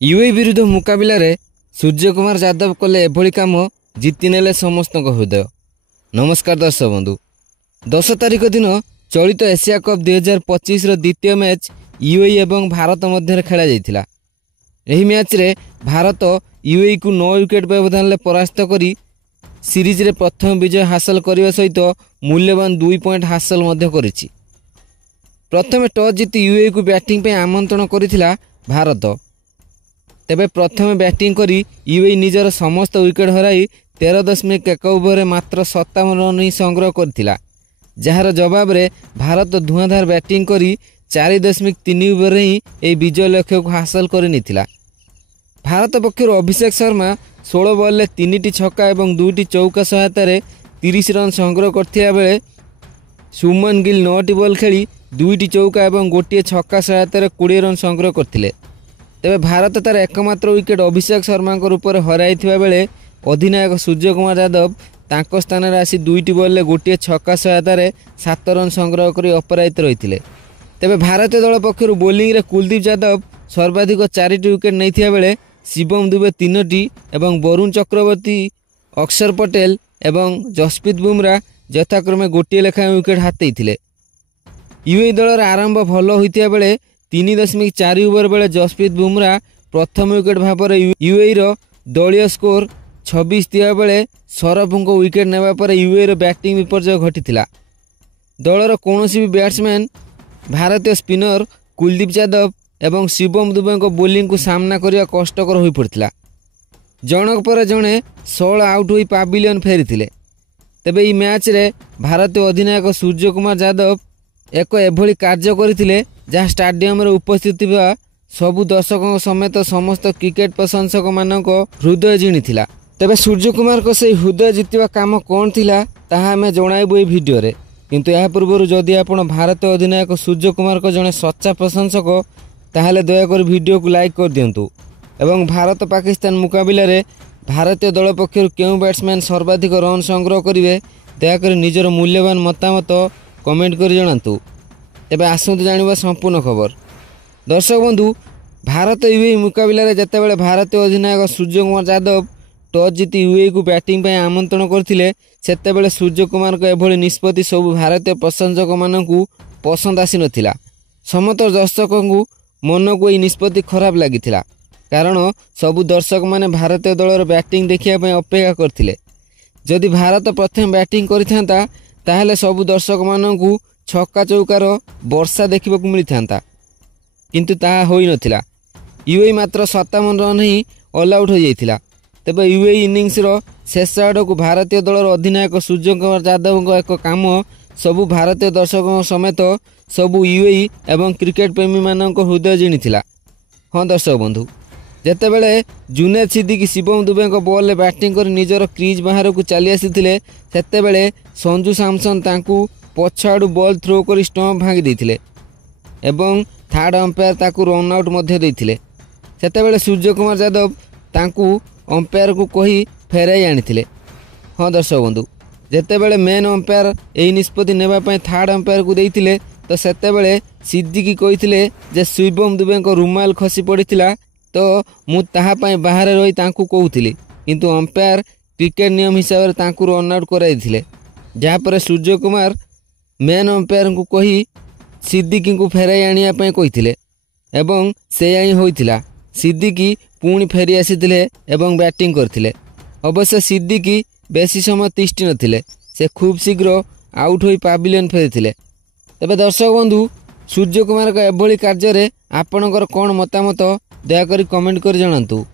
UA विरुद्ध मुकाबिला सूर्यकुमार यादव कले एभली काम जीतिनेले समस्त हृदय। नमस्कार दर्शक बंधु, 10 तारिख दिन चलित एशिया कप 2025 द्वितीय मैच यूए एवं भारत मध्य खेला जाइथिला। एही मैच रे भारत यूए को 9 विकेट व्यवधान परास्त करी सीरीज रे प्रथम विजय हासिल करने सहित मूल्यवान 2 पॉइंट हासिल करिछि। प्रथम टॉस जीति यूए को बैटिंग पे आमंत्रण करिथिला भारत। तेबे प्रथम बैटिंग करी यूए निजर समस्त विकेट हराई 13.1 ओवर मात्र 57 रन ही संग्रह करथिला। जार जवाब रे भारत धुआंधार बैटिंग करी 4.3 ओवर ही ए विजय लक्ष्य को हासिल करनिथिला। भारत पक्षर अभिषेक शर्मा 16 बॉल 3टी छक्का और 2टी चौका सहायतार 30 रन संग्रह करथिया बेले सुमन गिल 9टी बॉल खेली 2टी चौका और 1 छक्का सहायतार 20 रन संग्रह करथिले। तेबे भारत तार एकमात्र विकेट अभिषेक शर्मा ऊपर हराइथिबा बेले अधिनायक सूर्यकुमार यादव तांको स्थान रे आसी 2टी बॉल 1 छक्का सहायतार 7 रन संग्रह कर अपराजित रहिथिले। तेबे भारतीय दल पक्षर बोलिंग रे कुलदीप यादव सर्वाधिक 4टी विकेट नैथिया बेले शिवम दुबे 3टी एवं वरुण चक्रवर्ती, अक्षर पटेल एवं जसप्रीत बुमराह यथाक्रमे 1 लेखाएं विकेट हातेइथिले। यूए दलर आरंभ भल होइतिया बेले 3.4 ओवर बेले जसप्रीत बुमराह प्रथम विकेट भाव यूए रो दलीय स्कोर 26 थिया बेले सरफ को विकेट नेबा पर यूए रो बैटिंग विपर्जय घटिथिला। दलर कौनसी भी बैट्समैन भारतीय स्पिनर कुलदीप यादव एवं शिवम दुबे को बोलिंग को सामना करने कष्टकर हो पड़ता। जनक पर जड़े 16 आउट हो पाविलियन फेरी। तेबे ई मैच रे भारतीय अधिनायक सूर्यकुमार यादव एक एभली कार्य करथिले जहाँ स्टाडियम रे उपस्थित सबु दर्शकों समेत समस्त क्रिकेट प्रशंसक मानक हृदय जिणिथिला। तेबे सूर्यकुमार को से हृदय जितवा काम कौन थिला ताहा हमें जणाइबु ए वीडियो रे। किंतु या पूर्व जदि आपण भारतीय अधिनायक सूर्यकुमार को जड़े सच्चा प्रशंसक ताहले दयाकर वीडियो को लाइक कर दियंतु एवं भारत पाकिस्तान मुकाबिला रे भारतीय दल पक्षर क्यों बैट्समैन सर्वाधिक रन संग्रह करेंगे दयाकर निजर मूल्यवान मतामत कमेंट कर जणातु। तेबे आसंतु जानिबा संपूर्ण खबर। दर्शक बंधु, भारत यूए मुकाबिला रे जेतेबेले भारतीय अधिनायक सूर्यकुमार यादव टॉस जीति यूए को बैटिंग पे आमंत्रण करथिले सेतेबेले सूर्यकुमार को एभली निष्पत्ति सब भारतीय प्रशंसक मानकु पसंद आसी नथिला। समस्त दर्शकों को मन को यह निष्पत्ति खराब लगी कारण सबु दर्शक माने भारतीय दलर बैटिंग देखिया अपेक्षा करथिले। जदि भारत प्रथम बैटिंग करिथांता ताहले सबु दर्शक मानकु छक्का चौकार वर्षा देखा मिलता, किंतु ताहा होई नथिला। यूए मात्र 57 रन ही ऑल आउट हो जाइथिला। तेबे यूए इनिंग्स रो शेष आड़ को भारतीय दलर अधिनायक सूर्यकुमार यादव को एक काम सबु भारतीय दर्शकों समेत सबु यूए एवं क्रिकेट प्रेमी मानक हृदय जिणिथिला। हाँ दर्शक बंधु, जेतेबेले जुनेद सिद्दीकी शिवम दुबे को बॉल बैटिंग कर निजर क्रीज बाहर को चली आसीथिले सेतेबेले संजू सैमसन तांकू पछाड़ू बॉल थ्रो कर स्टंप भांगी देथिले एवं थर्ड अंपायर ताकू रन आउट मध्य देथिले। सेतेबेले सूर्यकुमार यादव तांकू अंपायर को कही फेराई आनिथिले। हाँ दर्शक बंधु, जेतेबेले मेन अंपायर एही निष्पत्ति नेबा पय थर्ड अंपायर को देथिले तो सेतेबेले सिद्दीकी कहिथिले जे शिवम दुबे को रुमाल खसी पड़िथिला तो मु ताहा पय बाहर रही तांकू कहूथिली, किंतु अंपायर क्रिकेट नियम हिसाब से तांकू रन आउट कराई दिले। जहाँ पर सूर्यकुमार मेन अंपायर को कही सिद्दीकी को फेराई आनिया पय कहिथिले एवं से आई होइथिला। सिद्दीकी पुणी फेरी आसीथिले एवं बैटिंग करथिले। अवश्य सिद्दीकी बेसी समय तिष्ठि नथिले, से खूब शीघ्र आउट हो पाविलियन फेरिथिले। तेबे दर्शक बंधु, सूर्यकुमार का एभली कार्य रे आपणकर कौन मतामत दयाकरी कमेंट कर जणातु।